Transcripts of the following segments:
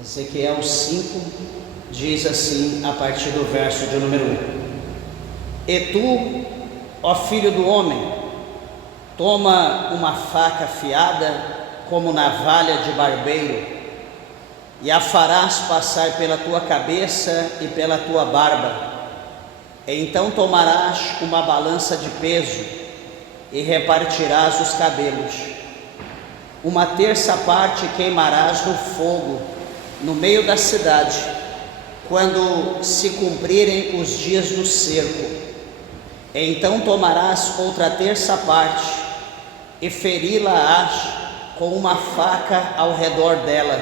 Ezequiel 5 diz assim, a partir do verso de número 1: E tu, ó filho do homem, toma uma faca afiada como navalha de barbeiro, e a farás passar pela tua cabeça e pela tua barba. Então tomarás uma balança de peso e repartirás os cabelos. Uma terça parte queimarás no fogo, no meio da cidade, quando se cumprirem os dias do cerco. Então tomarás outra terça parte e feri-la-ás com uma faca ao redor dela,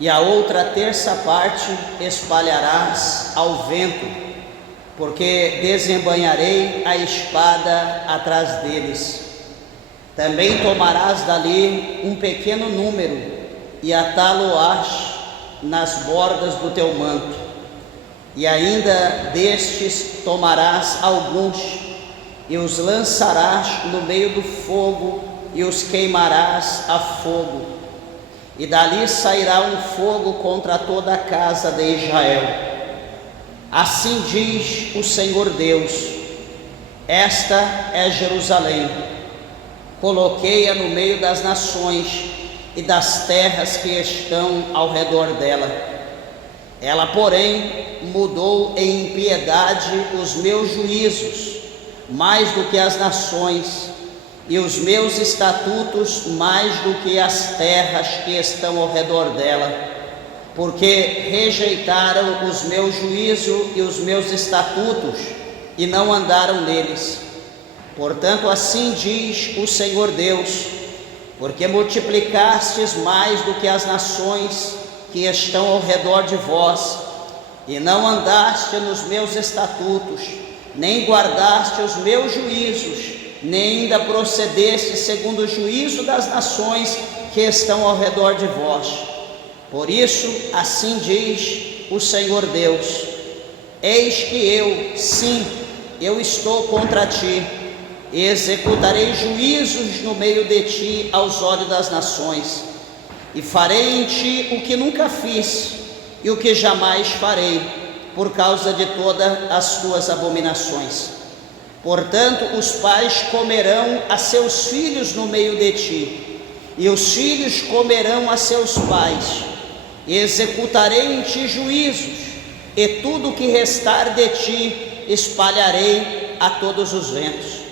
e a outra terça parte espalharás ao vento, porque desembainharei a espada atrás deles. Também tomarás dali um pequeno número e atá-lo-ás nas bordas do teu manto, e ainda destes tomarás alguns e os lançarás no meio do fogo e os queimarás a fogo, e dali sairá um fogo contra toda a casa de Israel. Assim diz o Senhor Deus: esta é Jerusalém, coloquei-a no meio das nações e das terras que estão ao redor dela. Ela, porém, mudou em impiedade os meus juízos mais do que as nações, e os meus estatutos mais do que as terras que estão ao redor dela, porque rejeitaram os meus juízos e os meus estatutos e não andaram neles. Portanto, assim diz o Senhor Deus: porque multiplicastes mais do que as nações que estão ao redor de vós, e não andaste nos meus estatutos, nem guardaste os meus juízos, nem ainda procedeste segundo o juízo das nações que estão ao redor de vós. Por isso, assim diz o Senhor Deus: eis que eu, sim, eu estou contra ti, e executarei juízos no meio de ti aos olhos das nações, e farei em ti o que nunca fiz e o que jamais farei, por causa de todas as tuas abominações. Portanto, os pais comerão a seus filhos no meio de ti, e os filhos comerão a seus pais, e executarei em ti juízos, e tudo o que restar de ti espalharei a todos os ventos.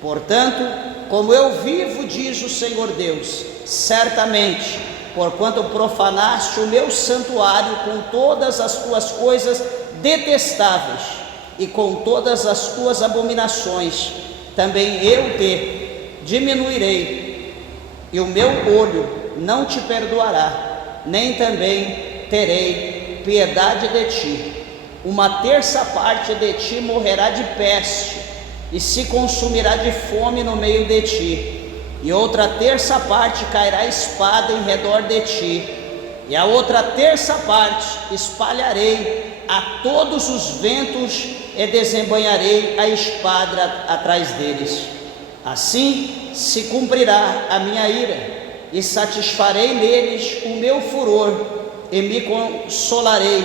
Portanto, como eu vivo, diz o Senhor Deus, certamente, porquanto profanaste o meu santuário com todas as tuas coisas detestáveis e com todas as tuas abominações, também eu te diminuirei, e o meu olho não te perdoará, nem também terei piedade de ti. Uma terça parte de ti morrerá de peste, e se consumirá de fome no meio de ti, e outra terça parte cairá a espada em redor de ti, e a outra terça parte espalharei a todos os ventos e desembainharei a espada atrás deles. Assim se cumprirá a minha ira, e satisfarei neles o meu furor, e me consolarei,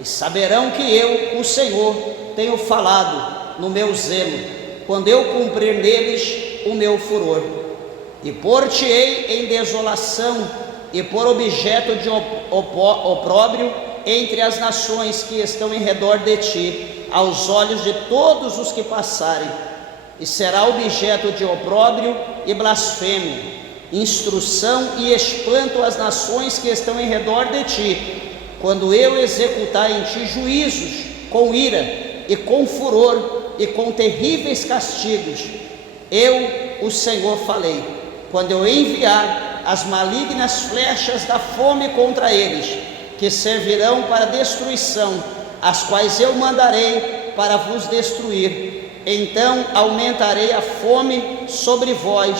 e saberão que eu, o Senhor, tenho falado no meu zelo, quando eu cumprir neles o meu furor. E pôr-te-ei em desolação e por objeto de opróbrio entre as nações que estão em redor de ti, aos olhos de todos os que passarem, e será objeto de opróbrio e blasfêmia, instrução e espanto às nações que estão em redor de ti, quando eu executar em ti juízos com ira e com furor e com terríveis castigos. Eu, o Senhor, falei, quando eu enviar as malignas flechas da fome contra eles, que servirão para destruição, as quais eu mandarei para vos destruir. Então aumentarei a fome sobre vós,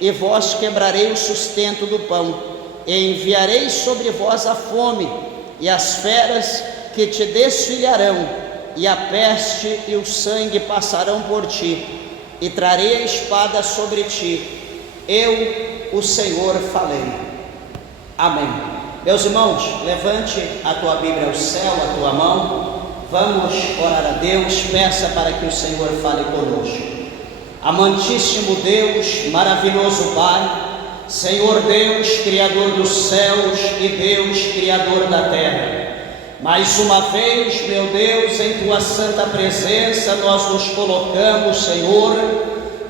e vós quebrarei o sustento do pão, e enviarei sobre vós a fome, e as feras que te desfilharão, e a peste e o sangue passarão por ti, e trarei a espada sobre ti. Eu, o Senhor, falei. Amém. Meus irmãos, levante a tua Bíblia ao céu, a tua mão. Vamos orar a Deus, peça para que o Senhor fale conosco. Amantíssimo Deus, maravilhoso Pai, Senhor Deus, Criador dos céus e Deus, Criador da terra. Mais uma vez, meu Deus, em tua santa presença nós nos colocamos, Senhor,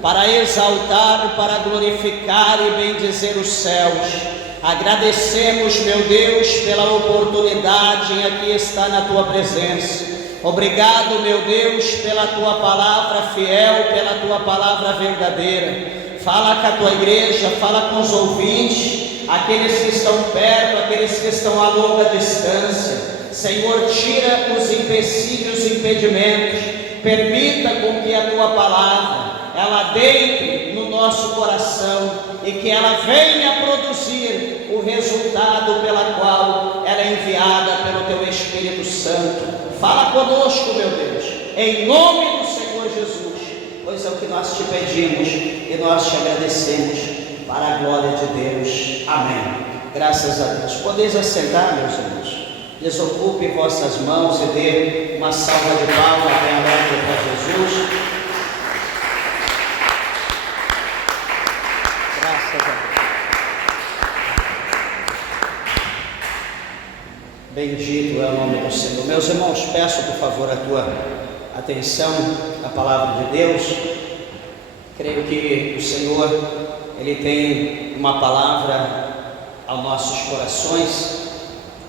para exaltar, para glorificar e bendizer os céus. Agradecemos, meu Deus, pela oportunidade em aqui estar na tua presença. Obrigado, meu Deus, pela tua palavra fiel, pela tua palavra verdadeira. Fala com a tua igreja, fala com os ouvintes, aqueles que estão perto, aqueles que estão a longa distância. Senhor, tira os empecilhos, os impedimentos, permita com que a tua palavra, ela deite no nosso coração e que ela venha produzir o resultado pela qual ela é enviada pelo teu Espírito Santo. Fala conosco, meu Deus, em nome do Senhor Jesus, pois é o que nós te pedimos e nós te agradecemos para a glória de Deus. Amém. Graças a Deus. Podeis assentar, meus irmãos. Desocupe vossas mãos e dê uma salva de palmas bem alegre para Jesus. Graças a Deus. Bendito é o nome do Senhor. Meus irmãos, peço por favor a tua atenção à palavra de Deus. Creio que o Senhor, Ele tem uma palavra aos nossos corações.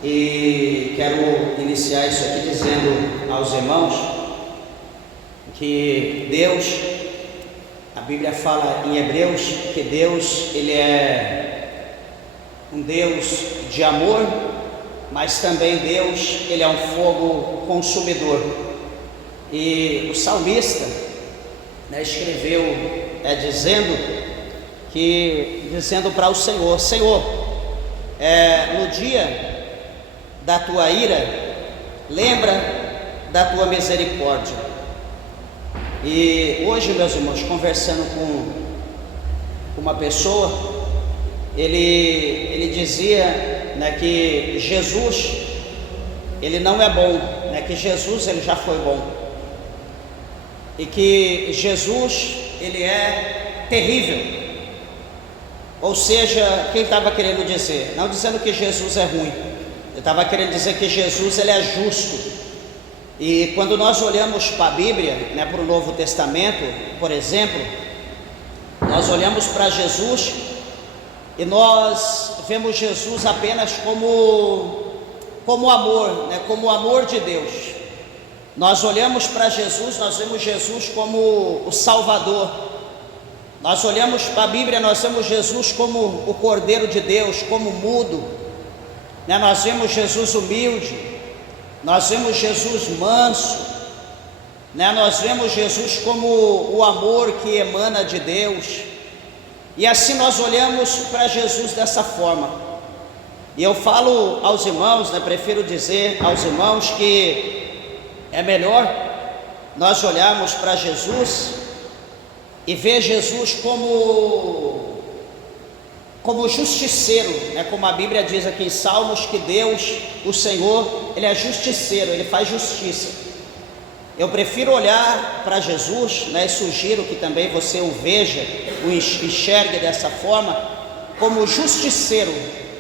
E quero iniciar isso aqui dizendo aos irmãos que Deus, a Bíblia fala em Hebreus que Deus, Ele é um Deus de amor, mas também Deus, Ele é um fogo consumidor. E o salmista, escreveu dizendo para o Senhor: Senhor, no dia da tua ira, lembra da tua misericórdia. E hoje, meus irmãos, conversando com uma pessoa, ele dizia, que Jesus, Ele não é bom, que Jesus, Ele já foi bom, e que Jesus, Ele é terrível. Ou seja, quem estava querendo dizer? Não dizendo que Jesus é ruim, eu estava querendo dizer que Jesus, Ele é justo. E quando nós olhamos para a Bíblia, para o Novo Testamento, por exemplo, nós olhamos para Jesus e nós vemos Jesus apenas como amor, como o amor de Deus. Nós olhamos para Jesus, nós vemos Jesus como o Salvador. Nós olhamos para a Bíblia, nós vemos Jesus como o Cordeiro de Deus, como mudo. Nós vemos Jesus humilde, nós vemos Jesus manso, nós vemos Jesus como o amor que emana de Deus. E assim nós olhamos para Jesus dessa forma. E eu falo aos irmãos, prefiro dizer aos irmãos que é melhor nós olharmos para Jesus e ver Jesus como justiceiro, como a Bíblia diz aqui em Salmos, que Deus, o Senhor, Ele é justiceiro, Ele faz justiça. Eu prefiro olhar para Jesus, e sugiro que também você o veja, o enxergue dessa forma, como justiceiro,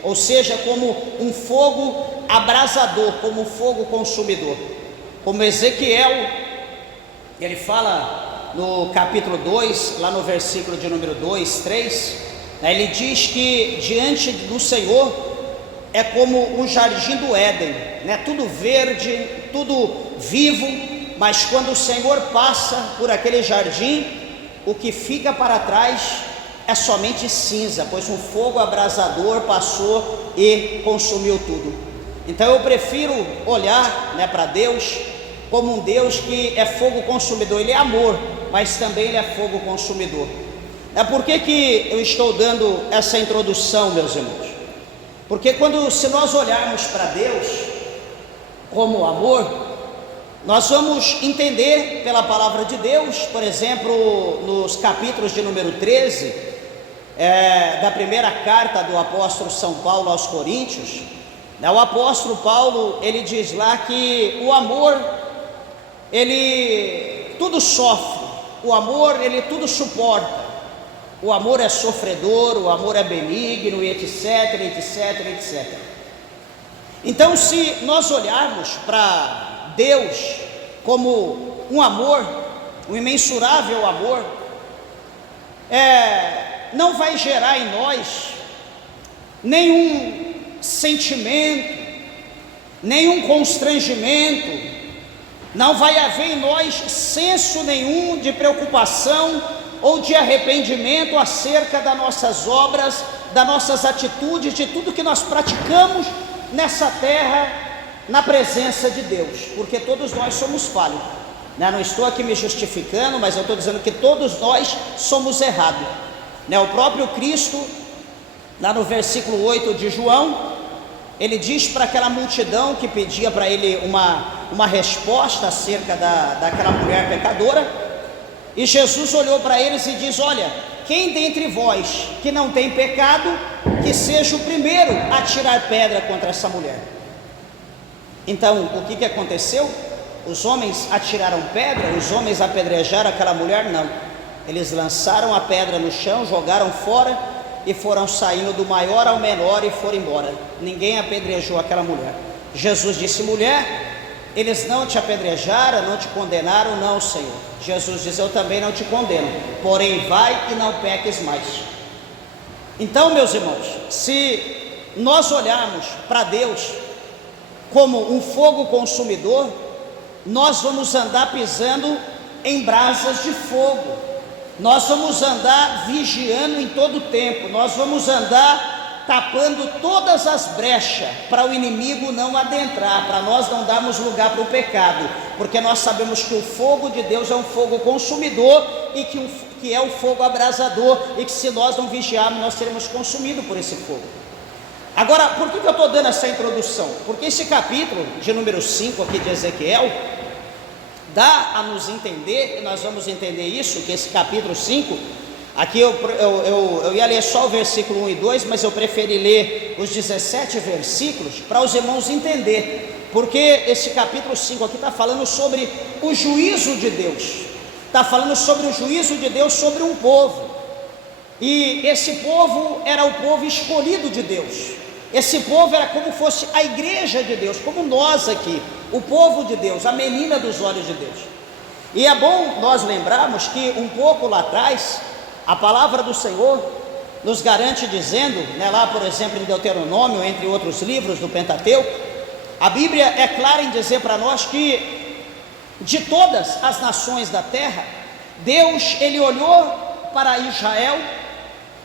ou seja, como um fogo abrasador, como um fogo consumidor. Como Ezequiel, ele fala no capítulo 2, lá no versículo de número 2, 3, ele diz que diante do Senhor é como um jardim do Éden, tudo verde, tudo vivo, mas quando o Senhor passa por aquele jardim, o que fica para trás é somente cinza, pois um fogo abrasador passou e consumiu tudo. Então eu prefiro olhar para Deus como um Deus que é fogo consumidor. Ele é amor, mas também Ele é fogo consumidor. Por que eu estou dando essa introdução, meus irmãos? Porque se nós olharmos para Deus como amor, nós vamos entender pela palavra de Deus, por exemplo, nos capítulos de número 13, da primeira carta do apóstolo São Paulo aos Coríntios, O apóstolo Paulo, ele diz lá que o amor, ele tudo sofre, o amor, ele tudo suporta, o amor é sofredor, o amor é benigno, e etc, etc, etc. Então, se nós olharmos para Deus como um amor, um imensurável amor, não vai gerar em nós nenhum sentimento, nenhum constrangimento, não vai haver em nós senso nenhum de preocupação ou de arrependimento acerca das nossas obras, das nossas atitudes, de tudo que nós praticamos nessa terra, na presença de Deus, porque todos nós somos falhos, não estou aqui me justificando, mas eu estou dizendo que todos nós somos errados, O próprio Cristo, lá no versículo 8 de João, ele diz para aquela multidão que pedia para ele uma resposta acerca daquela mulher pecadora, e Jesus olhou para eles e diz: olha, quem dentre vós que não tem pecado, que seja o primeiro a tirar pedra contra essa mulher. Então, o que aconteceu? Os homens atiraram pedra, os homens apedrejaram aquela mulher? Não, eles lançaram a pedra no chão, jogaram fora e foram saindo do maior ao menor e foram embora. Ninguém apedrejou aquela mulher. Jesus disse: mulher, eles não te apedrejaram, não te condenaram? Não, Senhor. Jesus diz: eu também não te condeno, porém vai e não peques mais. Então, meus irmãos, se nós olharmos para Deus como um fogo consumidor, nós vamos andar pisando em brasas de fogo, nós vamos andar vigiando em todo o tempo, nós vamos andar tapando todas as brechas para o inimigo não adentrar, para nós não darmos lugar para o pecado, porque nós sabemos que o fogo de Deus é um fogo consumidor e que é um fogo abrasador, e que se nós não vigiarmos, nós seremos consumidos por esse fogo. Agora, por que eu estou dando essa introdução? Porque esse capítulo de número 5 aqui de Ezequiel dá a nos entender, e nós vamos entender isso, que esse capítulo 5, aqui eu ia ler só o versículo 1 e 2, mas eu preferi ler os 17 versículos para os irmãos entender, porque esse capítulo 5 aqui está falando sobre o juízo de Deus, está falando sobre o juízo de Deus sobre um povo, e esse povo era o povo escolhido de Deus. Esse povo era como fosse a igreja de Deus, como nós aqui, o povo de Deus, a menina dos olhos de Deus. E é bom nós lembrarmos que um pouco lá atrás, a palavra do Senhor nos garante dizendo, lá por exemplo em Deuteronômio, entre outros livros do Pentateuco, a Bíblia é clara em dizer para nós que de todas as nações da terra, Deus, ele olhou para Israel,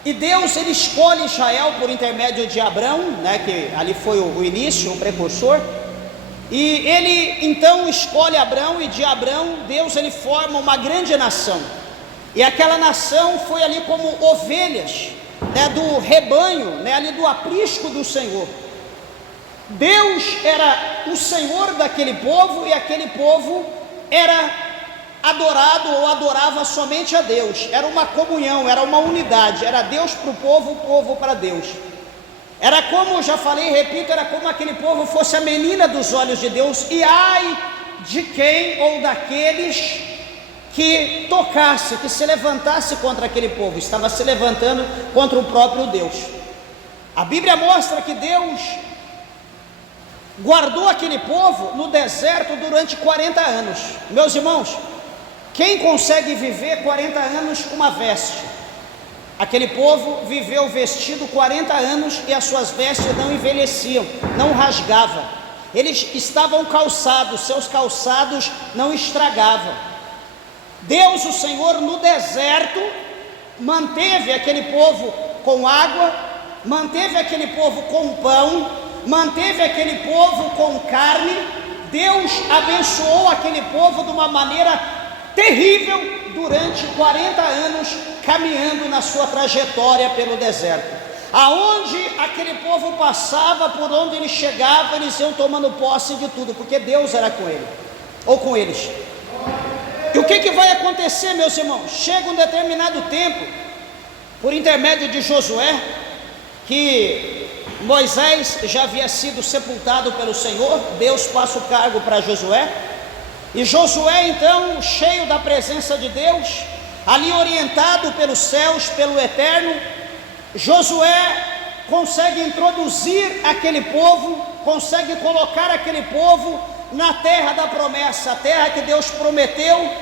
e Deus, ele escolhe Israel por intermédio de Abrão, que ali foi o início, o precursor, e ele então escolhe Abrão, e de Abrão, Deus, ele forma uma grande nação, e aquela nação foi ali como ovelhas, do rebanho, ali do aprisco do Senhor. Deus era o Senhor daquele povo, e aquele povo era adorado ou adorava somente a Deus. Era uma comunhão, era uma unidade, era Deus para o povo para Deus. Era como, já falei e repito, era como aquele povo fosse a menina dos olhos de Deus, e ai de quem ou daqueles que tocasse, que se levantasse contra aquele povo, estava se levantando contra o próprio Deus. A Bíblia mostra que Deus guardou aquele povo no deserto durante 40 anos. Meus irmãos, quem consegue viver 40 anos com uma veste? Aquele povo viveu vestido 40 anos e as suas vestes não envelheciam, não rasgavam. Eles estavam calçados, seus calçados não estragavam. Deus, o Senhor, no deserto, manteve aquele povo com água, manteve aquele povo com pão, manteve aquele povo com carne. Deus abençoou aquele povo de uma maneira terrível durante 40 anos, caminhando na sua trajetória pelo deserto. Aonde aquele povo passava, por onde ele chegava, eles iam tomando posse de tudo, porque Deus era com ele, ou com eles. E o que vai acontecer, meus irmãos? Chega um determinado tempo, por intermédio de Josué, que Moisés já havia sido sepultado pelo Senhor, Deus passa o cargo para Josué, e Josué então, cheio da presença de Deus, ali orientado pelos céus, pelo Eterno, Josué consegue introduzir aquele povo, consegue colocar aquele povo na terra da promessa, a terra que Deus prometeu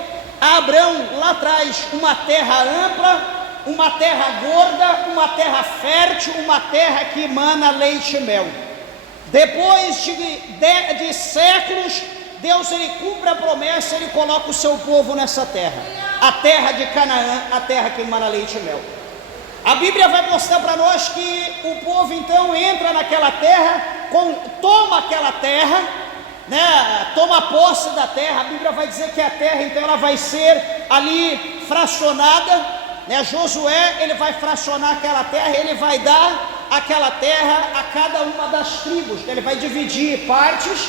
a Abraão lá atrás, uma terra ampla, uma terra gorda, uma terra fértil, uma terra que emana leite e mel. Depois de séculos, Deus ele cumpre a promessa, ele coloca o seu povo nessa terra, a terra de Canaã, a terra que emana leite e mel. A Bíblia vai mostrar para nós que o povo então entra naquela terra, toma aquela terra, toma posse da terra. A Bíblia vai dizer que a terra então ela vai ser ali fracionada, Josué ele vai fracionar aquela terra, ele vai dar aquela terra a cada uma das tribos, ele vai dividir partes,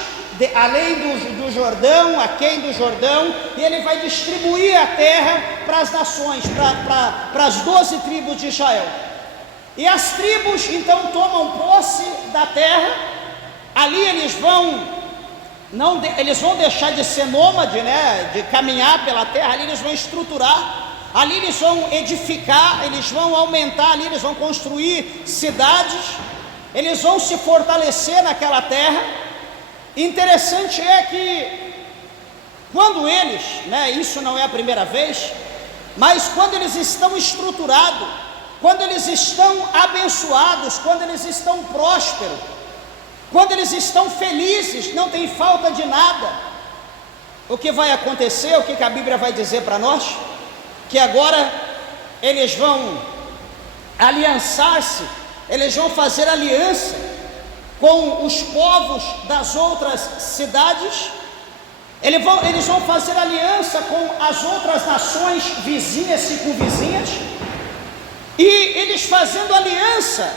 além do Jordão, aquém do Jordão, e ele vai distribuir a terra para as nações, para as 12 tribos de Israel. E as tribos então tomam posse da terra, ali eles vão deixar de ser nômade, de caminhar pela terra, ali eles vão estruturar, ali eles vão edificar, eles vão aumentar, ali eles vão construir cidades, eles vão se fortalecer naquela terra. Interessante é que quando eles, isso não é a primeira vez, mas quando eles estão estruturados, quando eles estão abençoados, quando eles estão prósperos, quando eles estão felizes, não tem falta de nada, o que vai acontecer, o que a Bíblia vai dizer para nós? Que agora eles vão aliançar-se, eles vão fazer aliança com os povos das outras cidades, eles vão fazer aliança com as outras nações vizinhas, circunvizinhas, e eles fazendo aliança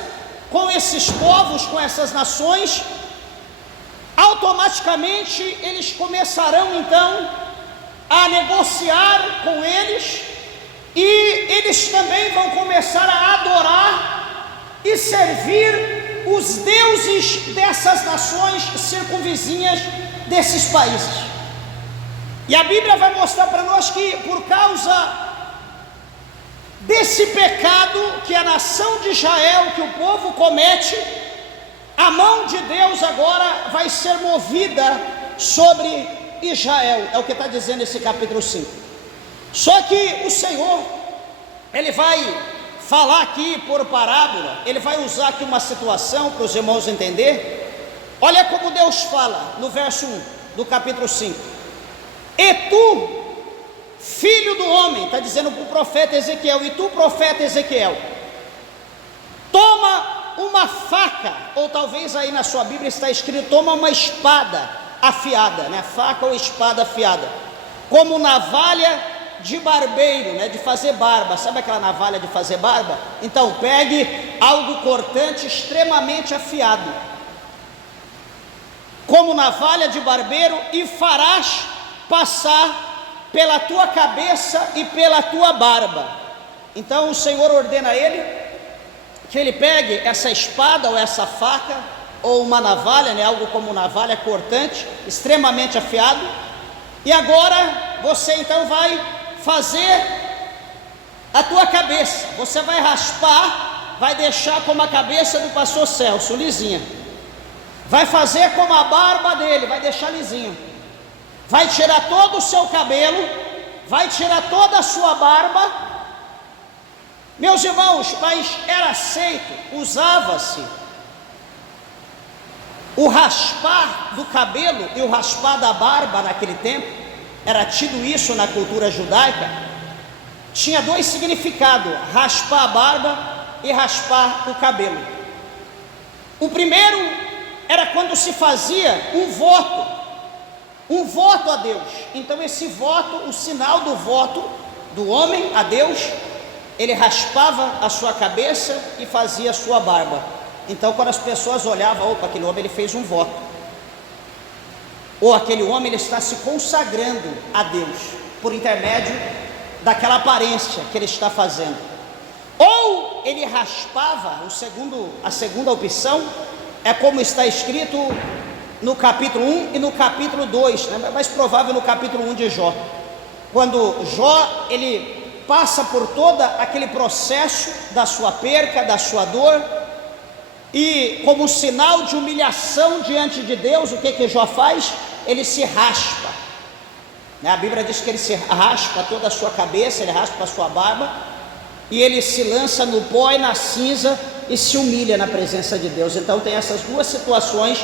com esses povos, com essas nações, automaticamente eles começarão então a negociar com eles, e eles também vão começar a adorar e servir os deuses dessas nações circunvizinhas desses países. E a Bíblia vai mostrar para nós que por causa desse pecado que a nação de Israel, que o povo comete, a mão de Deus agora vai ser movida sobre Israel, é o que está dizendo esse capítulo 5. Só que o Senhor, ele vai falar aqui por parábola, ele vai usar aqui uma situação para os irmãos entender. Olha como Deus fala no verso 1 do capítulo 5: e tu, filho do homem, está dizendo para o profeta Ezequiel, e tu, profeta Ezequiel, toma uma faca, ou talvez aí na sua Bíblia está escrito, toma uma espada afiada, faca ou espada afiada, como navalha de barbeiro, de fazer barba. Sabe aquela navalha de fazer barba? Então pegue algo cortante extremamente afiado, como navalha de barbeiro, e farás passar pela tua cabeça e pela tua barba. Então o Senhor ordena a ele que ele pegue essa espada ou essa faca ou uma navalha, algo como navalha cortante, extremamente afiado, e agora você então vai fazer a tua cabeça, você vai raspar, vai deixar como a cabeça do pastor Celso, lisinha, vai fazer como a barba dele, vai deixar lisinho, vai tirar todo o seu cabelo, vai tirar toda a sua barba. Meus irmãos, mas era aceito, usava-se o raspar do cabelo e o raspar da barba naquele tempo, era tido isso na cultura judaica, tinha dois significados: raspar a barba e raspar o cabelo. O primeiro era quando se fazia um voto a Deus. Então esse voto, o sinal do voto do homem a Deus, ele raspava a sua cabeça e fazia a sua barba. Então quando as pessoas olhavam, opa, aquele homem ele fez um voto, ou aquele homem ele está se consagrando a Deus por intermédio daquela aparência que ele está fazendo. Ou ele raspava, a segunda opção, é como está escrito no capítulo 1 e no capítulo 2, né? Mais provável no capítulo 1 de Jó, quando Jó, ele passa por todo aquele processo da sua perca, da sua dor, e como sinal de humilhação diante de Deus, o que Jó faz? Ele se raspa, né? A Bíblia diz que ele se raspa toda a sua cabeça, ele raspa a sua barba, e ele se lança no pó e na cinza, e se humilha na presença de Deus. Então tem essas duas situações,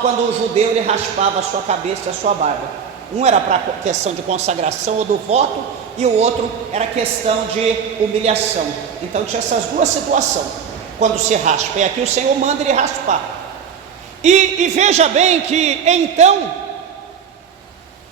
quando o judeu ele raspava a sua cabeça e a sua barba. Um era para questão de consagração ou do voto, e o outro era questão de humilhação. Então tinha essas duas situações, quando se raspa, e aqui o Senhor manda ele raspar. E veja bem que então,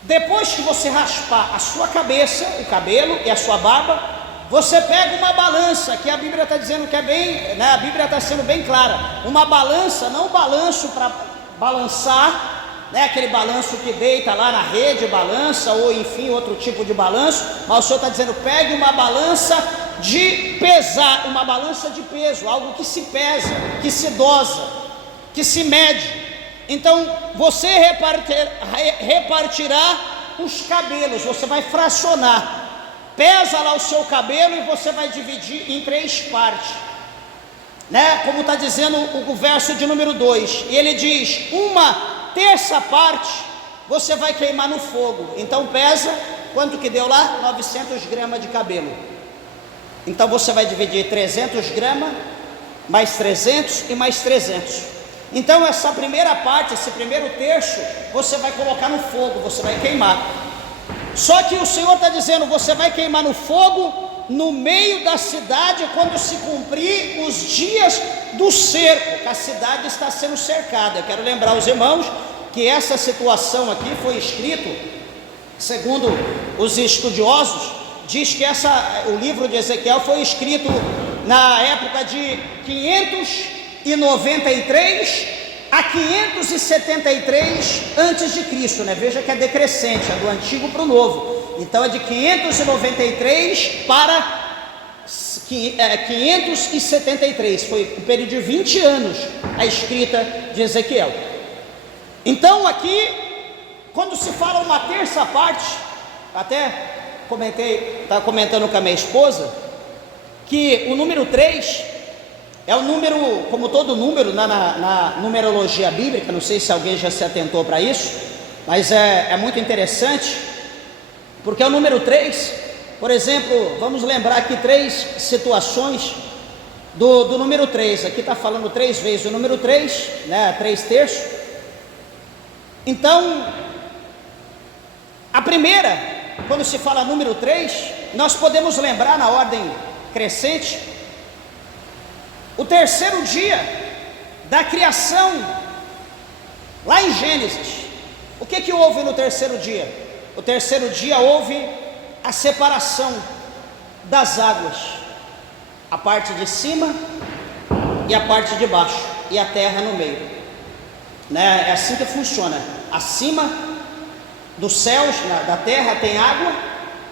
depois que você raspar a sua cabeça, o cabelo e a sua barba, você pega uma balança, que a Bíblia está dizendo que é bem, né? A Bíblia está sendo bem clara, uma balança, não balanço para balançar, né? Aquele balanço que deita lá na rede, balança, ou enfim, outro tipo de balanço, mas o Senhor está dizendo, pegue uma balança de pesar, uma balança de peso, algo que se pesa, que se dosa, que se mede. Então, você repartirá os cabelos, você vai fracionar, pesa lá o seu cabelo e você vai dividir em 3 partes, né? Como está dizendo o verso de número 2, e ele diz, 1/3 parte você vai queimar no fogo. Então pesa, quanto que deu lá? 900 gramas de cabelo. Então você vai dividir 300 gramas, mais 300 e mais 300. Então essa primeira parte, esse primeiro terço, você vai colocar no fogo, você vai queimar. Só que o Senhor está dizendo, você vai queimar no fogo, no meio da cidade, quando se cumprir os dias do cerco, que a cidade está sendo cercada. Eu quero lembrar os irmãos que essa situação aqui foi escrito, segundo os estudiosos, diz que o livro de Ezequiel foi escrito na época de 593 a 573 antes de Cristo, né? Veja que é decrescente, é do antigo para o novo. Então é de 593 para 573, foi um período de 20 anos a escrita de Ezequiel. Então aqui, quando se fala 1/3 parte, até estava comentando com a minha esposa, que o número 3 é o número, como todo número na numerologia bíblica, não sei se alguém já se atentou para isso, mas é muito interessante, porque o número 3, por exemplo, vamos lembrar aqui 3 situações do número 3, aqui está falando 3 vezes o número 3, né, 3/3. Então, a primeira, quando se fala número 3, nós podemos lembrar na ordem crescente, o terceiro dia da criação, lá em Gênesis. O que houve no terceiro dia? O terceiro dia houve a separação das águas, a parte de cima e a parte de baixo, e a terra no meio, né? É assim que funciona. Acima dos céus, da terra tem água,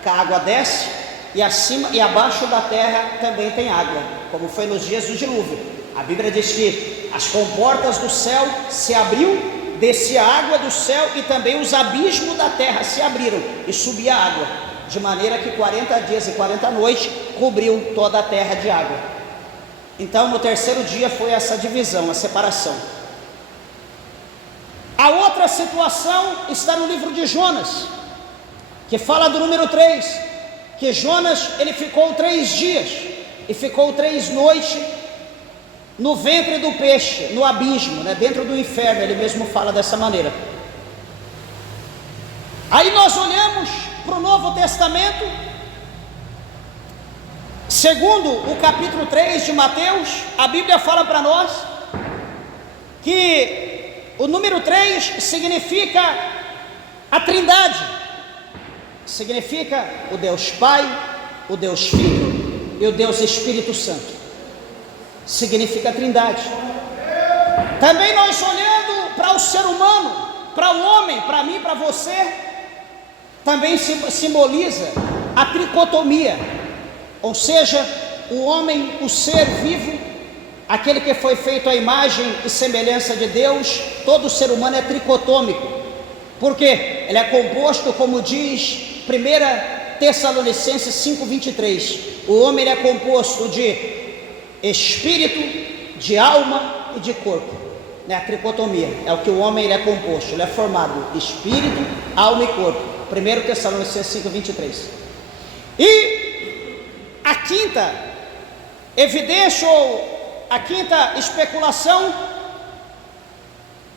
que a água desce, e acima e abaixo da terra também tem água, como foi nos dias do dilúvio. A Bíblia diz que as comportas do céu se abriu, descia a água do céu, e também os abismos da terra se abriram e subia a água, de maneira que 40 dias e 40 noites cobriu toda a terra de água. Então no terceiro dia foi essa divisão, a separação. A outra situação está no livro de Jonas, que fala do número 3, que Jonas, ele ficou 3 dias e ficou 3 noites no ventre do peixe, no abismo, né, dentro do inferno. Ele mesmo fala dessa maneira. Aí nós olhamos para o Novo Testamento, segundo o capítulo 3 de Mateus, a Bíblia fala para nós que o número 3 significa a Trindade. Significa o Deus Pai, o Deus Filho e o Deus Espírito Santo. Significa a Trindade. Também nós olhando para o ser humano, para o homem, para mim, para você, também simboliza a tricotomia, ou seja, o homem, o ser vivo, aquele que foi feito à imagem e semelhança de Deus, todo ser humano é tricotômico. Por quê? Ele é composto, como diz 1 Tessalonicenses 5:23, o homem ele é composto de espírito, de alma e de corpo, né? A tricotomia, é o que o homem ele é composto, ele é formado espírito, alma e corpo, 1 Tessalonicenses 5:23. E a quinta evidência, ou a quinta especulação,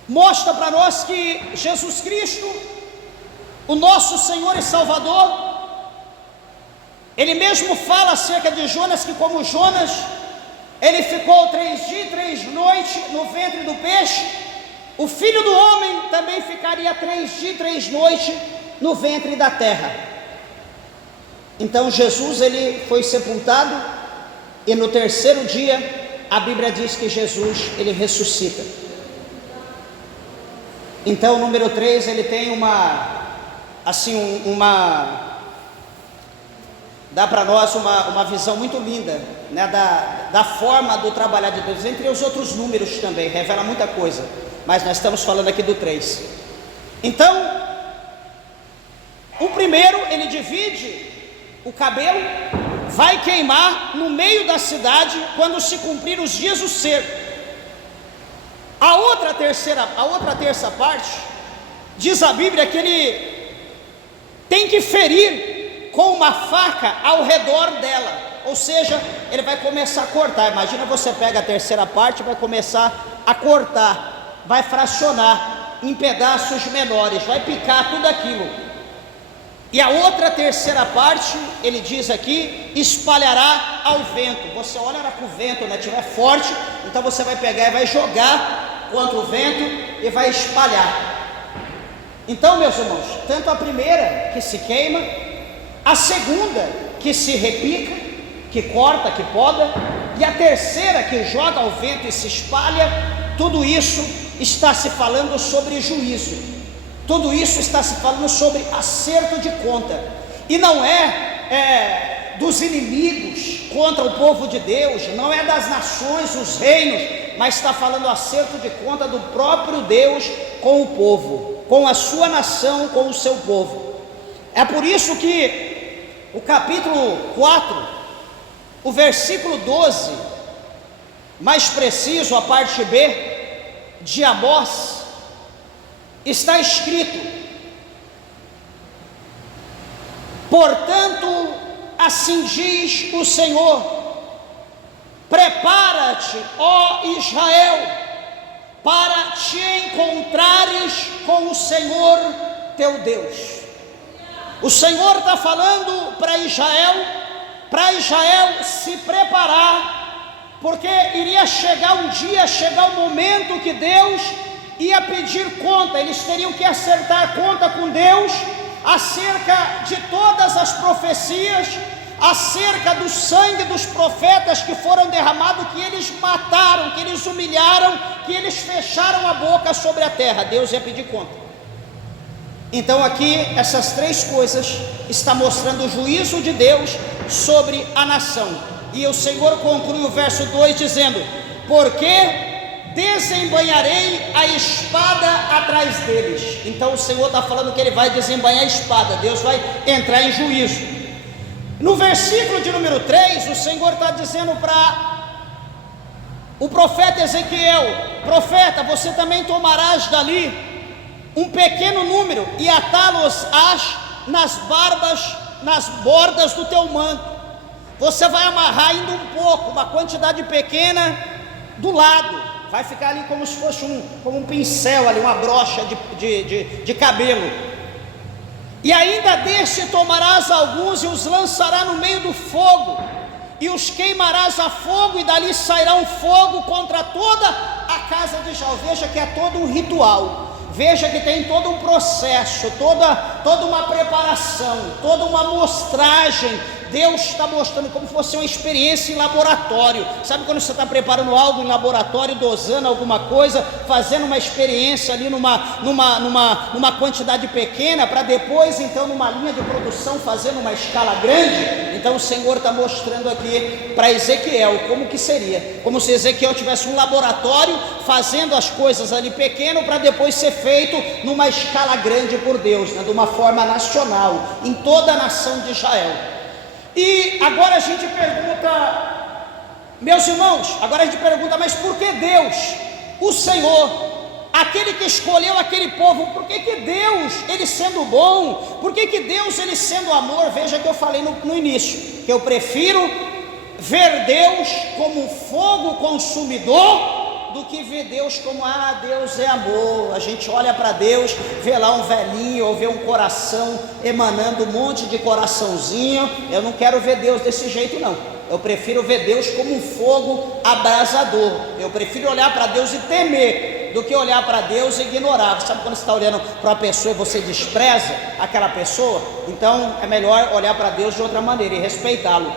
mostra para nós que Jesus Cristo, o nosso Senhor e Salvador, Ele mesmo fala acerca de Jonas, que como Jonas, ele ficou 3 dias e 3 noites no ventre do peixe, o Filho do Homem também ficaria 3 dias e 3 noites no ventre da terra. Então Jesus ele foi sepultado, e no terceiro dia a Bíblia diz que Jesus ele ressuscita. Então o número 3 ele tem dá para nós uma visão muito linda, né, da forma do trabalhar de Deus, entre os outros números também, revela muita coisa, mas nós estamos falando aqui do 3. Então, o primeiro, ele divide o cabelo, vai queimar no meio da cidade, quando se cumprir os dias do cerco. A outra terça parte, diz a Bíblia que ele tem que ferir com uma faca ao redor dela, ou seja, ele vai começar a cortar. Imagina, você pega a terceira parte e vai começar a cortar, vai fracionar em pedaços menores, vai picar tudo aquilo. E a outra terceira parte, ele diz aqui, espalhará ao vento. Você olha com o vento, né, tiver forte, então você vai pegar e vai jogar contra o vento e vai espalhar. Então, meus irmãos, tanto a primeira que se queima, a segunda que se repica, que corta, que poda, e a terceira que joga ao vento e se espalha, tudo isso está se falando sobre juízo. Tudo isso está se falando sobre acerto de conta, e não é dos inimigos contra o povo de Deus, não é das nações, os reinos, mas está falando acerto de conta do próprio Deus com o povo, com a sua nação, com o seu povo. É por isso que o capítulo 4, o versículo 12, mais preciso, a parte B de Amós, está escrito: portanto, assim diz o Senhor, prepara-te, ó Israel, para te encontrares com o Senhor teu Deus. O Senhor está falando para Israel se preparar, porque iria chegar um dia, chegar um momento que Deus ia pedir conta. Eles teriam que acertar conta com Deus acerca de todas as profecias, acerca do sangue dos profetas que foram derramados, que eles mataram, que eles humilharam, que eles fecharam a boca sobre a terra. Deus ia pedir conta. Então aqui essas três coisas está mostrando o juízo de Deus sobre a nação. E o Senhor conclui o verso 2 dizendo: porque desembainharei a espada atrás deles. Então o Senhor está falando que Ele vai desembainhar a espada, Deus vai entrar em juízo. No versículo de número 3, o Senhor está dizendo para o profeta Ezequiel: profeta, você também tomarás dali um pequeno número e atá-los-ás nas barbas, nas bordas do teu manto. Você vai amarrar ainda um pouco, uma quantidade pequena do lado, vai ficar ali como se fosse como um pincel ali, uma brocha de cabelo. E ainda deste tomarás alguns e os lançarás no meio do fogo, e os queimarás a fogo, e dali sairá um fogo contra toda a casa de Israel. Veja que é todo um ritual, veja que tem todo um processo, toda uma preparação, toda uma amostragem Deus está mostrando como se fosse uma experiência em laboratório. Sabe quando você está preparando algo em laboratório, dosando alguma coisa, fazendo uma experiência ali numa quantidade pequena, para depois, então, numa linha de produção, fazendo uma escala grande? Então o Senhor está mostrando aqui para Ezequiel como que seria, como se Ezequiel tivesse um laboratório, fazendo as coisas ali pequeno, para depois ser feito numa escala grande por Deus, né, de uma forma nacional, em toda a nação de Israel. E agora a gente pergunta, meus irmãos, mas por que Deus, o Senhor, aquele que escolheu aquele povo, por que Deus, ele sendo bom, por que Deus, ele sendo amor? Veja que eu falei no início, que eu prefiro ver Deus como um fogo consumidor do que ver Deus como, Deus é amor. A gente olha para Deus, vê lá um velhinho, ou vê um coração emanando um monte de coraçãozinho. Eu não quero ver Deus desse jeito, não. Eu prefiro ver Deus como um fogo abrasador. Eu prefiro olhar para Deus e temer, do que olhar para Deus e ignorar. Sabe quando você está olhando para uma pessoa e você despreza aquela pessoa? Então é melhor olhar para Deus de outra maneira e respeitá-lo.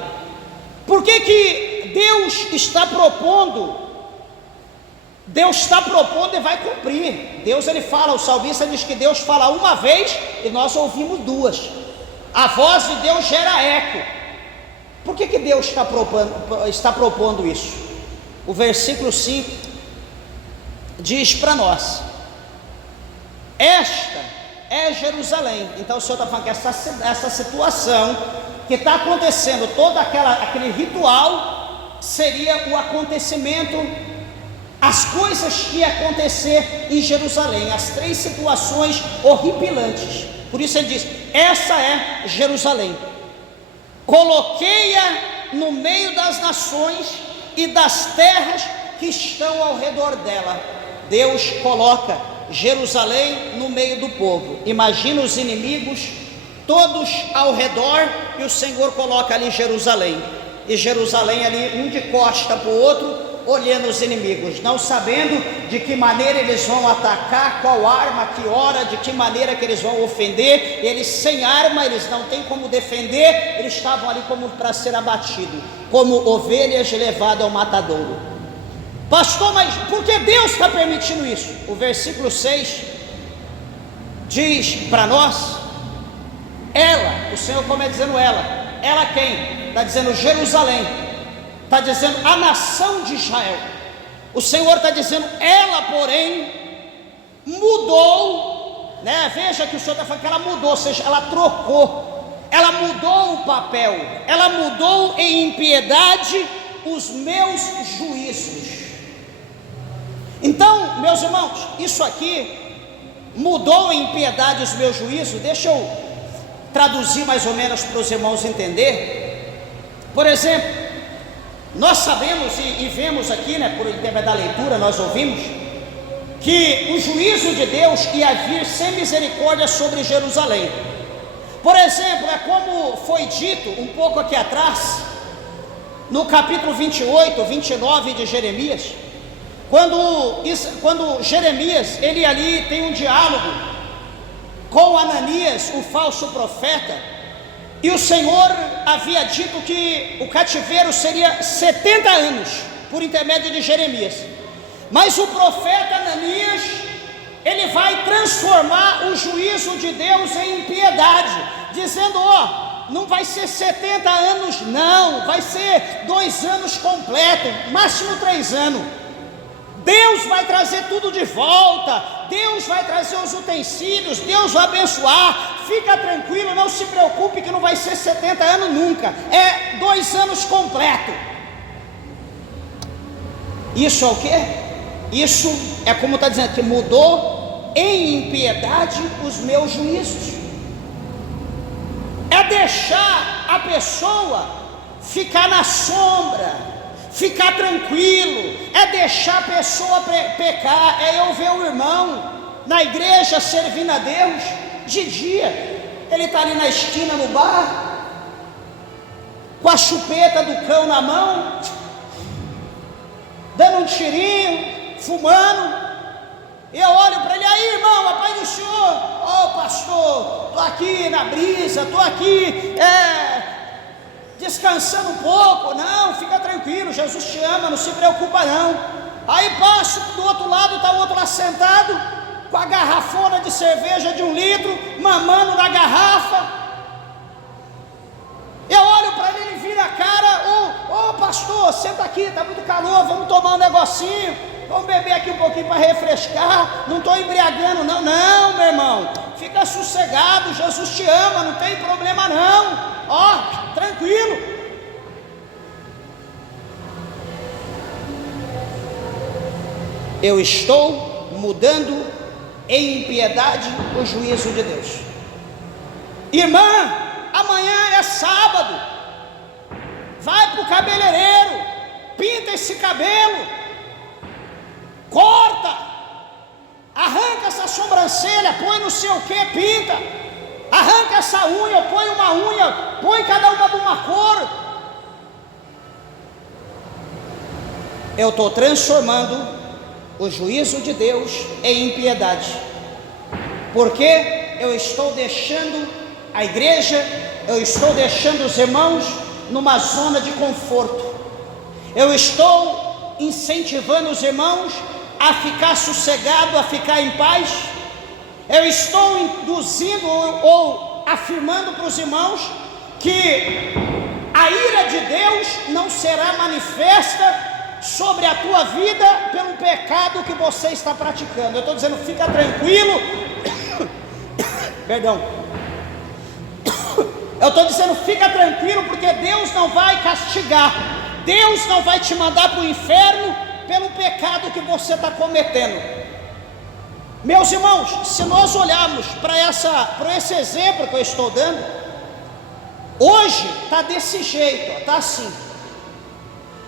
Por que Deus está propondo? Deus está propondo e vai cumprir. Deus, ele fala, o salmista diz que Deus fala uma vez e nós ouvimos duas. A voz de Deus gera eco. Por que Deus está propondo isso? O versículo 5 diz para nós: esta é Jerusalém. Então o Senhor está falando que essa situação que está acontecendo, todo aquele ritual, seria o acontecimento, as coisas que iam acontecer em Jerusalém, as três situações horripilantes. Por isso ele diz: essa é Jerusalém, coloquei-a no meio das nações e das terras que estão ao redor dela. Deus coloca Jerusalém no meio do povo. Imagina os inimigos todos ao redor, e o Senhor coloca ali Jerusalém, e Jerusalém ali, um de costa para o outro, olhando os inimigos, não sabendo de que maneira eles vão atacar, qual arma, que hora, de que maneira que eles vão ofender. Eles sem arma, eles não têm como defender, eles estavam ali como para ser abatido, como ovelhas levadas ao matadouro. Pastor, mas por que Deus está permitindo isso? O versículo 6 diz para nós: ela, o Senhor como é dizendo ela quem? Está dizendo Jerusalém, está dizendo a nação de Israel. O Senhor está dizendo, ela porém mudou, né? Veja que o Senhor está falando que ela mudou, ou seja, ela trocou, ela mudou o papel, ela mudou em impiedade os meus juízos. Então, meus irmãos, isso aqui, mudou em impiedade os meus juízos. Deixa eu traduzir mais ou menos para os irmãos entender. Por exemplo, nós sabemos e vemos aqui, né, por intermédio da leitura, nós ouvimos que o juízo de Deus ia vir sem misericórdia sobre Jerusalém. Por exemplo, é como foi dito um pouco aqui atrás, no capítulo 28, 29 de Jeremias, quando Jeremias, ele ali tem um diálogo com Ananias, o falso profeta, e o Senhor havia dito que o cativeiro seria 70 anos, por intermédio de Jeremias. Mas o profeta Ananias, ele vai transformar o juízo de Deus em impiedade, dizendo, não vai ser 70 anos não, vai ser 2 anos completos, máximo 3 anos. Deus vai trazer tudo de volta, Deus vai trazer os utensílios, Deus vai abençoar, fica tranquilo, não se preocupe que não vai ser 70 anos nunca, é 2 anos completo. Isso é o quê? Isso é como está dizendo, que mudou em impiedade os meus juízos. É deixar a pessoa ficar na sombra, ficar tranquilo, é deixar a pessoa pecar, é eu ver o irmão na igreja servindo a Deus, de dia, ele está ali na esquina no bar, com a chupeta do cão na mão, dando um tirinho, fumando, e eu olho para ele, aí irmão, a paz do Senhor, pastor, estou aqui na brisa, estou aqui, descansando um pouco. Não, fica tranquilo, Jesus te ama, não se preocupa não. Aí passo do outro lado, está o outro lá sentado, com a garrafona de cerveja de 1 litro, mamando na garrafa. Eu olho para ele, ele vira a cara, ô pastor, senta aqui, está muito calor, vamos tomar um negocinho, vamos beber aqui um pouquinho para refrescar, não estou embriagando não, meu irmão, fica sossegado, Jesus te ama, não tem problema não, ó, tranquilo. Eu estou mudando em impiedade o juízo de Deus. Irmã, amanhã é sábado, vai para o cabeleireiro, pinta esse cabelo, corta, arranca essa sobrancelha, põe não sei o que, pinta, arranca essa unha, põe uma unha, põe cada uma de uma cor. Eu estou transformando o juízo de Deus em impiedade, porque eu estou deixando a igreja, eu estou deixando os irmãos numa zona de conforto, eu estou incentivando os irmãos a ficar sossegado, a ficar em paz, eu estou induzindo ou afirmando para os irmãos que a ira de Deus não será manifesta sobre a tua vida pelo pecado que você está praticando. Eu estou dizendo, fica tranquilo, perdão, eu estou dizendo, fica tranquilo, porque Deus não vai castigar, Deus não vai te mandar para o inferno pelo pecado que você está cometendo. Meus irmãos, se nós olharmos para esse exemplo que eu estou dando, hoje está desse jeito, está assim,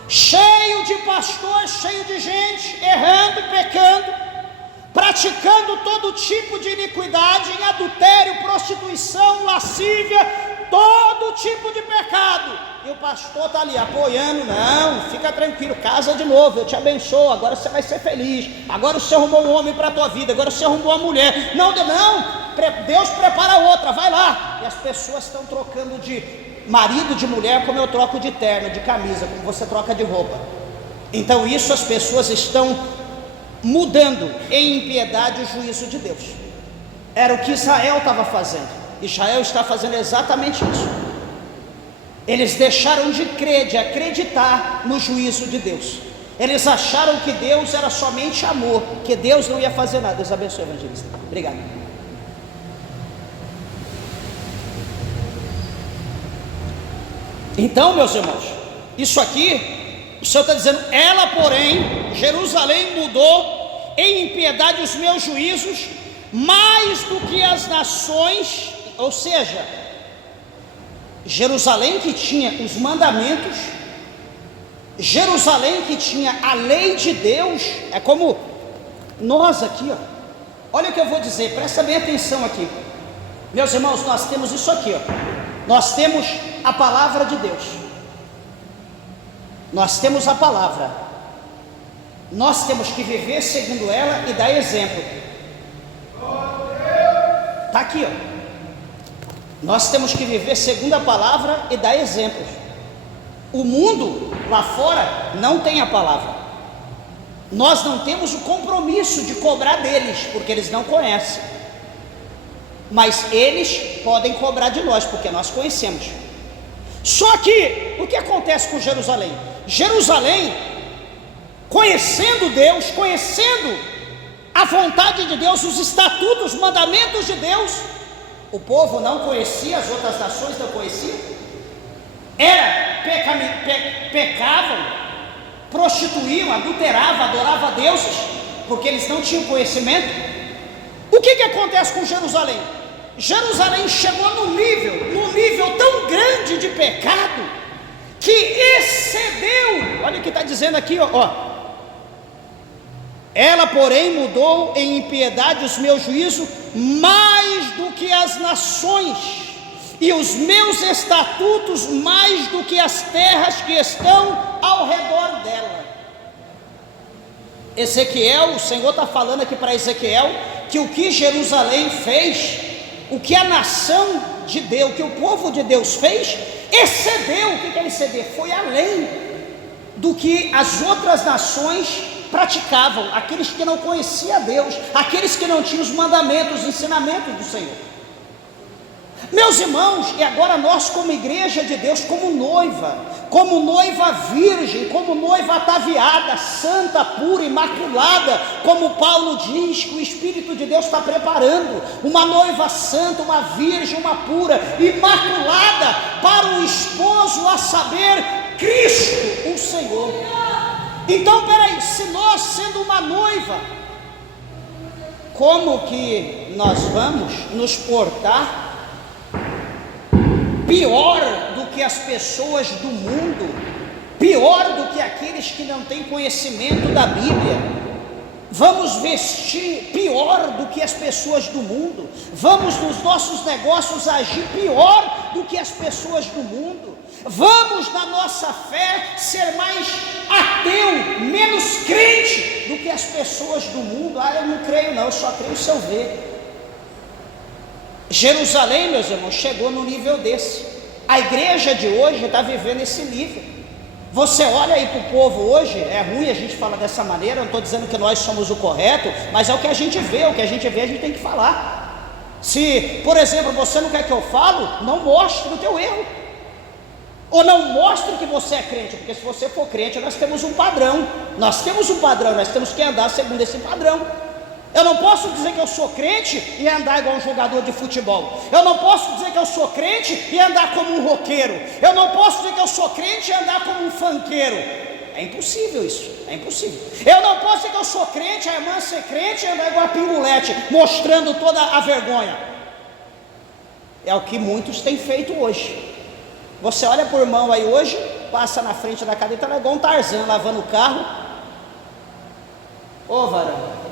cheio de pastor, cheio de gente errando, pecando, praticando todo tipo de iniquidade, em adultério, prostituição, lascívia, todo tipo de pecado, e o pastor está ali apoiando. Não, fica tranquilo, casa de novo, eu te abençoo, agora você vai ser feliz, agora você arrumou um homem para a tua vida, agora você arrumou uma mulher. Não, Deus prepara outra, vai lá. E as pessoas estão trocando de marido, de mulher, como eu troco de terno, de camisa, como você troca de roupa. Então isso, as pessoas estão mudando em impiedade o juízo de Deus. Era o que Israel estava fazendo. Israel está fazendo exatamente isso. Eles deixaram de crer, de acreditar no juízo de Deus. Eles acharam que Deus era somente amor, que Deus não ia fazer nada. Deus abençoe, evangelista. Obrigado. Então, meus irmãos, isso aqui, o Senhor está dizendo, ela porém, Jerusalém mudou em impiedade os meus juízos, mais do que as nações. Ou seja, Jerusalém que tinha os mandamentos, Jerusalém que tinha a lei de Deus, é como nós aqui, ó. Olha o que eu vou dizer, presta bem atenção aqui, meus irmãos, nós temos isso aqui, ó. Nós temos a palavra de Deus, nós temos a palavra, nós temos que viver segundo ela e dar exemplo. Está aqui, ó. Nós temos que viver segundo a palavra e dar exemplos. O mundo lá fora não tem a palavra, nós não temos o compromisso de cobrar deles, porque eles não conhecem, mas eles podem cobrar de nós, porque nós conhecemos. Só que, o que acontece com Jerusalém? Jerusalém, conhecendo Deus, conhecendo a vontade de Deus, os estatutos, os mandamentos de Deus, o povo não conhecia, as outras nações não conheciam, pecavam, prostituíam, adulteravam, adoravam a deuses, porque eles não tinham conhecimento. O que acontece com Jerusalém? Jerusalém chegou num nível tão grande de pecado, que excedeu, olha o que está dizendo aqui, ó. Ela porém mudou em impiedade os meus juízos mais do que as nações, e os meus estatutos mais do que as terras que estão ao redor dela. Ezequiel, o Senhor está falando aqui para Ezequiel, que o que Jerusalém fez o que a nação de Deus, o que o povo de Deus fez, excedeu. O que é exceder? Foi além do que as outras nações praticavam, aqueles que não conheciam Deus, aqueles que não tinham os mandamentos, os ensinamentos do Senhor. Meus irmãos, e agora nós como igreja de Deus, como noiva virgem, como noiva ataviada, santa, pura, imaculada, como Paulo diz que o Espírito de Deus está preparando, uma noiva santa, uma virgem, uma pura, imaculada, para o esposo, a saber, Cristo, o Senhor. Então, peraí, se nós sendo uma noiva, como que nós vamos nos portar pior do que as pessoas do mundo, pior do que aqueles que não têm conhecimento da Bíblia? Vamos vestir pior do que as pessoas do mundo, vamos nos nossos negócios agir pior do que as pessoas do mundo, vamos na nossa fé ser mais ateu, menos crente do que as pessoas do mundo. Eu não creio não, eu só creio se eu ver. Jerusalém, meus irmãos, chegou no nível desse. A igreja de hoje está vivendo esse nível. Você olha aí para o povo hoje, é ruim a gente falar dessa maneira, eu não estou dizendo que nós somos o correto, mas é o que a gente vê, a gente tem que falar. Se, por exemplo, você não quer que eu fale, não mostre o teu erro, ou não mostre que você é crente, porque se você for crente, nós temos um padrão, nós temos que andar segundo esse padrão. Eu não posso dizer que eu sou crente e andar igual um jogador de futebol. Eu não posso dizer que eu sou crente e andar como um roqueiro. Eu não posso dizer que eu sou crente e andar como um funkeiro. É impossível isso, é impossível. Eu não posso dizer que eu sou crente, a irmã ser crente e andar igual a Pingulete, mostrando toda a vergonha. É o que muitos têm feito hoje. Você olha por irmão aí hoje, passa na frente da cadeira, tá igual um Tarzan lavando o carro. Ô varão,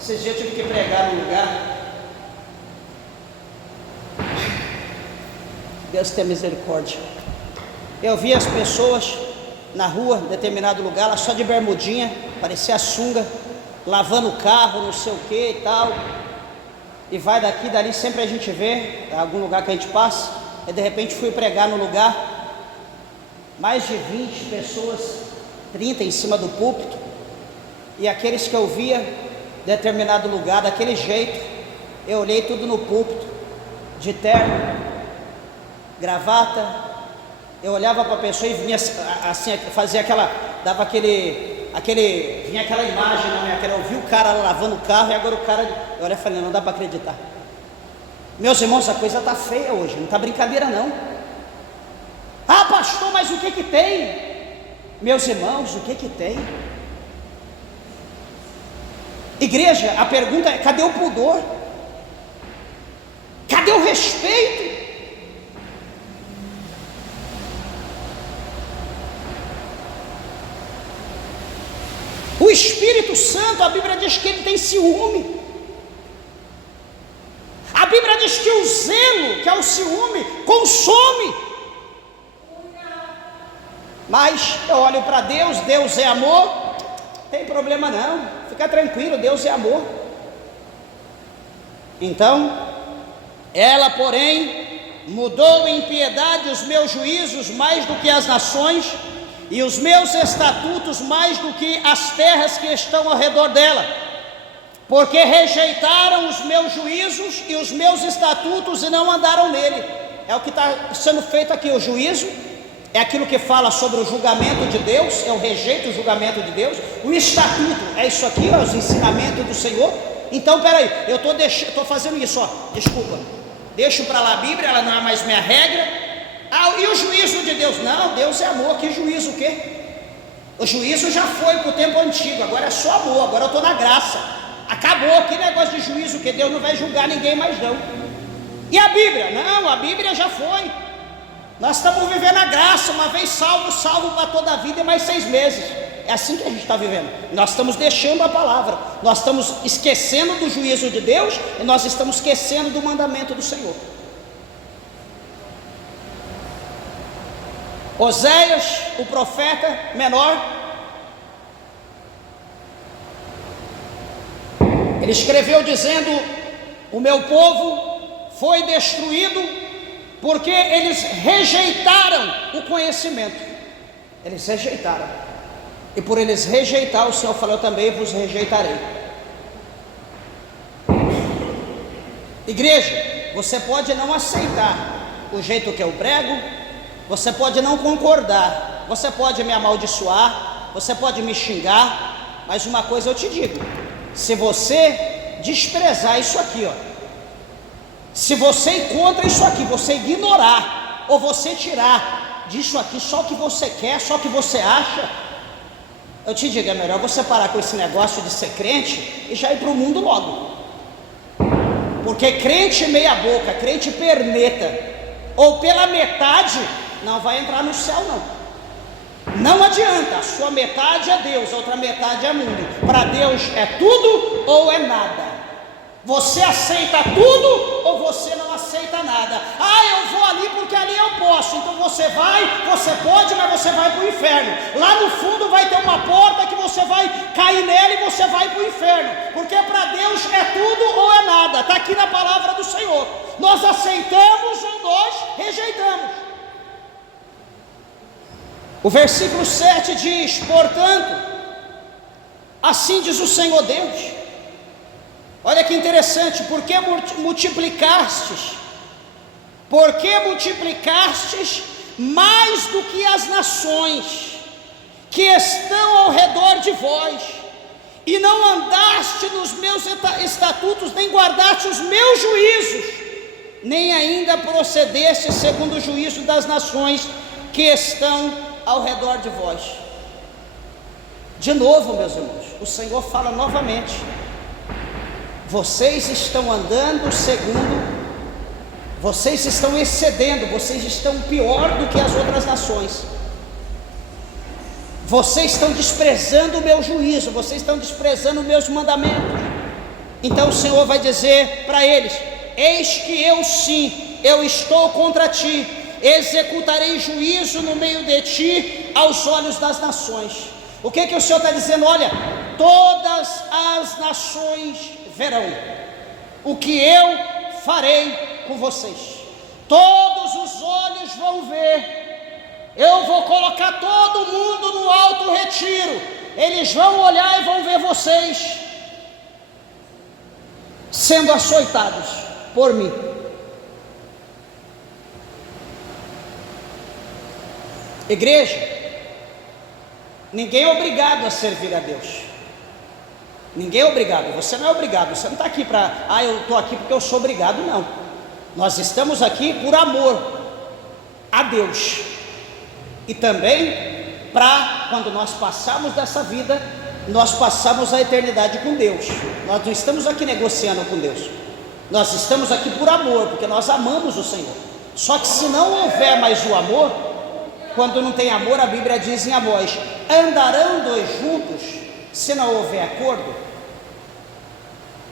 esses dias eu tive que pregar num lugar. Deus tenha misericórdia. Eu vi as pessoas na rua, em determinado lugar, lá só de bermudinha, parecia sunga, lavando o carro, não sei o que e tal. E vai daqui, dali, sempre a gente vê, em algum lugar que a gente passa. E de repente fui pregar no lugar, mais de 20 pessoas, 30 em cima do púlpito. E aqueles que eu via determinado lugar, daquele jeito, eu olhei tudo no púlpito, de terno, gravata. Eu olhava para a pessoa e vinha assim, fazia aquela, dava vinha aquela imagem na minha cara. Eu vi o cara lavando o carro e agora o cara, eu olhei e falei, não dá para acreditar. Meus irmãos, a coisa está feia hoje, não está brincadeira não. Ah pastor, mas o que tem? Meus irmãos, o que tem? Igreja, a pergunta é, cadê o pudor? Cadê o respeito? O Espírito Santo, a Bíblia diz que ele tem ciúme. A Bíblia diz que o zelo, que é o ciúme, consome. Mas eu olho para Deus, Deus é amor, não tem problema não, fica tranquilo, Deus é amor. Então, ela porém mudou em piedade os meus juízos mais do que as nações, e os meus estatutos mais do que as terras que estão ao redor dela, porque rejeitaram os meus juízos e os meus estatutos e não andaram nele. É o que está sendo feito aqui. O juízo é aquilo que fala sobre o julgamento de Deus, eu rejeito o julgamento de Deus. O estatuto é isso aqui, ó, os ensinamentos do Senhor. Então peraí, eu estou fazendo isso, ó, desculpa, deixo para lá a Bíblia, ela não é mais minha regra. E o juízo de Deus? Não, Deus é amor. Que juízo o quê? O juízo já foi para o tempo antigo, agora é só amor, agora eu estou na graça. Acabou, que negócio de juízo, que Deus não vai julgar ninguém mais não. E a Bíblia? Não, a Bíblia já foi. Nós estamos vivendo a graça, uma vez salvo, salvo para toda a vida e mais 6 meses. É assim que a gente está vivendo. Nós estamos deixando a palavra, nós estamos esquecendo do juízo de Deus e nós estamos esquecendo do mandamento do Senhor. Oséias, o profeta menor, ele escreveu dizendo: o meu povo foi destruído porque eles rejeitaram o conhecimento. Eles rejeitaram. E por eles rejeitar, o Senhor falou: eu também vos rejeitarei. Igreja, você pode não aceitar o jeito que eu prego, você pode não concordar, você pode me amaldiçoar, você pode me xingar, mas uma coisa eu te digo: se você desprezar isso aqui, se você ir contra isso aqui, você ignorar, ou você tirar disso aqui só o que você quer, só o que você acha, eu te digo, é melhor você parar com esse negócio de ser crente e já ir para o mundo logo. Porque crente meia boca, crente perneta, ou pela metade, não vai entrar no céu não. Não adianta, a sua metade é Deus, a outra metade é mundo. Para Deus é tudo ou é nada. Você aceita tudo ou você não aceita nada. Eu vou ali porque ali eu posso. Então você pode, mas você vai para o inferno. Lá no fundo vai ter uma porta que você vai cair nela e você vai para o inferno. Porque para Deus é tudo ou é nada. Está aqui na palavra do Senhor. Nós aceitamos ou nós rejeitamos. O versículo 7 diz: portanto, assim diz o Senhor Deus. Olha que interessante, porque multiplicastes mais do que as nações que estão ao redor de vós, e não andaste nos meus estatutos, nem guardaste os meus juízos, nem ainda procedeste segundo o juízo das nações que estão ao redor de vós. De novo, meus irmãos, o Senhor fala novamente: vocês estão andando vocês estão excedendo, vocês estão pior do que as outras nações, vocês estão desprezando o meu juízo, vocês estão desprezando os meus mandamentos. Então o Senhor vai dizer para eles: eis que eu estou contra ti, executarei juízo no meio de ti aos olhos das nações. O que o Senhor está dizendo? Olha, todas as nações verão o que eu farei com vocês, todos os olhos vão ver. Eu vou colocar todo mundo no alto retiro, eles vão olhar e vão ver vocês sendo açoitados por mim. Igreja, ninguém é obrigado a servir a Deus. Ninguém é obrigado, você não é obrigado, você não está aqui para, eu estou aqui porque eu sou obrigado, não. Nós estamos aqui por amor a Deus, e também para, quando nós passarmos dessa vida, nós passamos a eternidade com Deus. Nós não estamos aqui negociando com Deus, nós estamos aqui por amor, porque nós amamos o Senhor. Só que se não houver mais o amor, quando não tem amor, a Bíblia diz em Amós: andarão dois juntos se não houver acordo?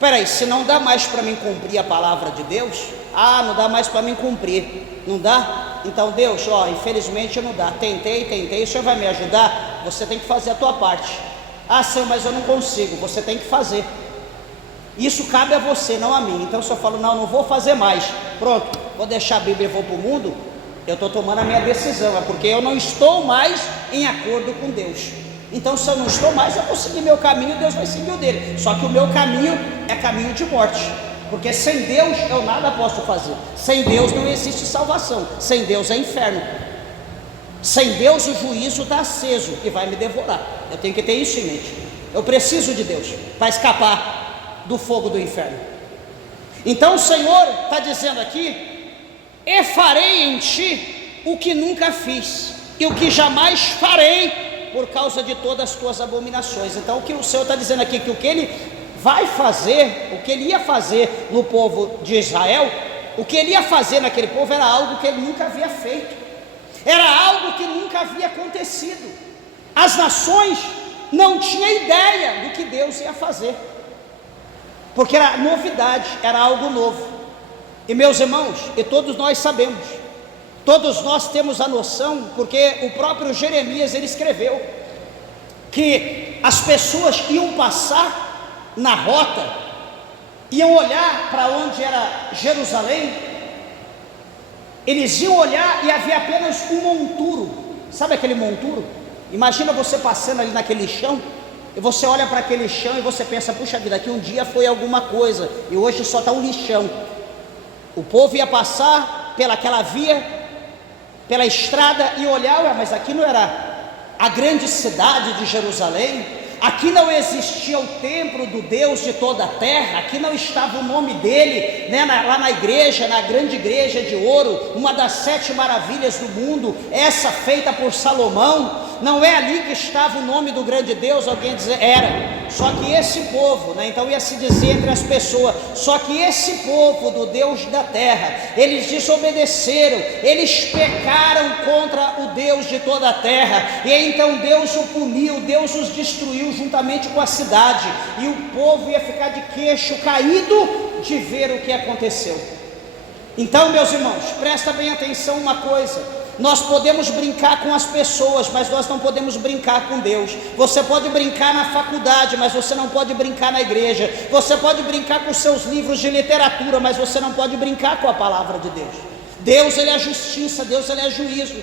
Peraí, se não dá mais para mim cumprir a palavra de Deus, não dá mais para mim cumprir, não dá? Então Deus, infelizmente não dá, tentei, o Senhor vai me ajudar? Você tem que fazer a tua parte. Senhor, mas eu não consigo. Você tem que fazer. Isso cabe a você, não a mim. Então se eu falo: não vou fazer mais, pronto, vou deixar a Bíblia e vou para o mundo, eu estou tomando a minha decisão, é porque eu não estou mais em acordo com Deus. Então se eu não estou mais, eu vou seguir meu caminho, Deus vai seguir o dele. Só que o meu caminho é caminho de morte, porque sem Deus eu nada posso fazer. Sem Deus não existe salvação, sem Deus é inferno. Sem Deus o juízo está aceso e vai me devorar. Eu tenho que ter isso em mente. Eu preciso de Deus para escapar do fogo do inferno. Então o Senhor está dizendo aqui: e farei em ti o que nunca fiz, e o que jamais farei, por causa de todas as tuas abominações. Então o que o Senhor está dizendo aqui, que o que Ele vai fazer, o que Ele ia fazer no povo de Israel, o que Ele ia fazer naquele povo era algo que Ele nunca havia feito, era algo que nunca havia acontecido. As nações não tinham ideia do que Deus ia fazer, porque era novidade, era algo novo. E meus irmãos, e todos nós sabemos, todos nós temos a noção, porque o próprio Jeremias, ele escreveu que as pessoas iam passar na rota iam olhar para onde era Jerusalém, eles iam olhar e havia apenas um monturo. Sabe aquele monturo? Imagina você passando ali naquele chão, e você olha para aquele chão e você pensa, puxa vida, aqui um dia foi alguma coisa, e hoje só está um lixão. O povo ia passar pelaquela via, pela estrada, e olhar, mas aqui não era a grande cidade de Jerusalém? Aqui não existia o templo do Deus de toda a terra? Aqui não estava o nome dele, né, lá na igreja, na grande igreja de ouro, uma das 7 maravilhas do mundo, essa feita por Salomão? Não é ali que estava o nome do grande Deus? Alguém dizer, era. Só que esse povo, né, então ia se dizer entre as pessoas, só que esse povo do Deus da terra, eles desobedeceram, eles pecaram contra o Deus de toda a terra, e então Deus o puniu, Deus os destruiu juntamente com a cidade, e o povo ia ficar de queixo caído de ver o que aconteceu. Então, meus irmãos, presta bem atenção uma coisa: nós podemos brincar com as pessoas, mas nós não podemos brincar com Deus. Você pode brincar na faculdade, mas você não pode brincar na igreja. Você pode brincar com seus livros de literatura, mas você não pode brincar com a palavra de Deus. Deus, ele é justiça, Deus, ele é juízo.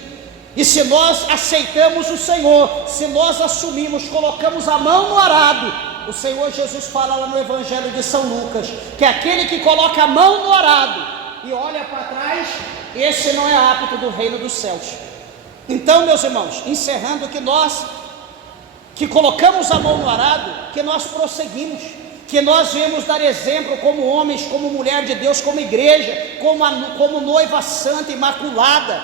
E se nós aceitamos o Senhor, se nós assumimos, colocamos a mão no arado, o Senhor Jesus fala lá no Evangelho de São Lucas, que aquele que coloca a mão no arado e olha para trás, esse não é apto do reino dos céus. Então, meus irmãos, encerrando, que nós que colocamos a mão no arado, que nós prosseguimos, que nós viemos dar exemplo como homens, como mulher de Deus, como igreja, como noiva santa, imaculada,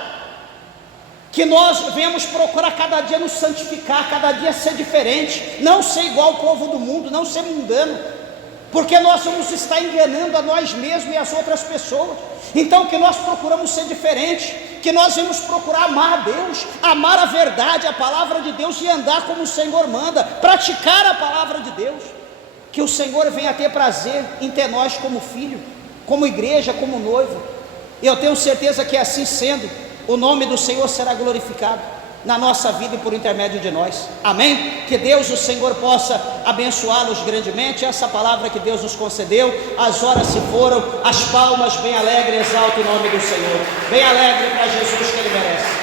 que nós venhamos procurar cada dia nos santificar, cada dia ser diferente, não ser igual ao povo do mundo, não ser mundano, porque nós vamos estar enganando a nós mesmos e as outras pessoas. Então que nós procuramos ser diferentes, que nós vamos procurar amar a Deus, amar a verdade, a palavra de Deus, e andar como o Senhor manda, praticar a palavra de Deus, que o Senhor venha ter prazer em ter nós como filho, como igreja, como noivo. E eu tenho certeza que assim sendo, o nome do Senhor será glorificado na nossa vida e por intermédio de nós. Amém? Que Deus, o Senhor, possa abençoá-los grandemente. Essa palavra que Deus nos concedeu, as horas se foram, as palmas bem alegres, exalta o nome do Senhor, bem alegre para Jesus, que Ele merece.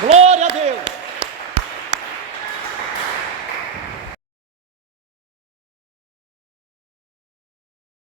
Glória.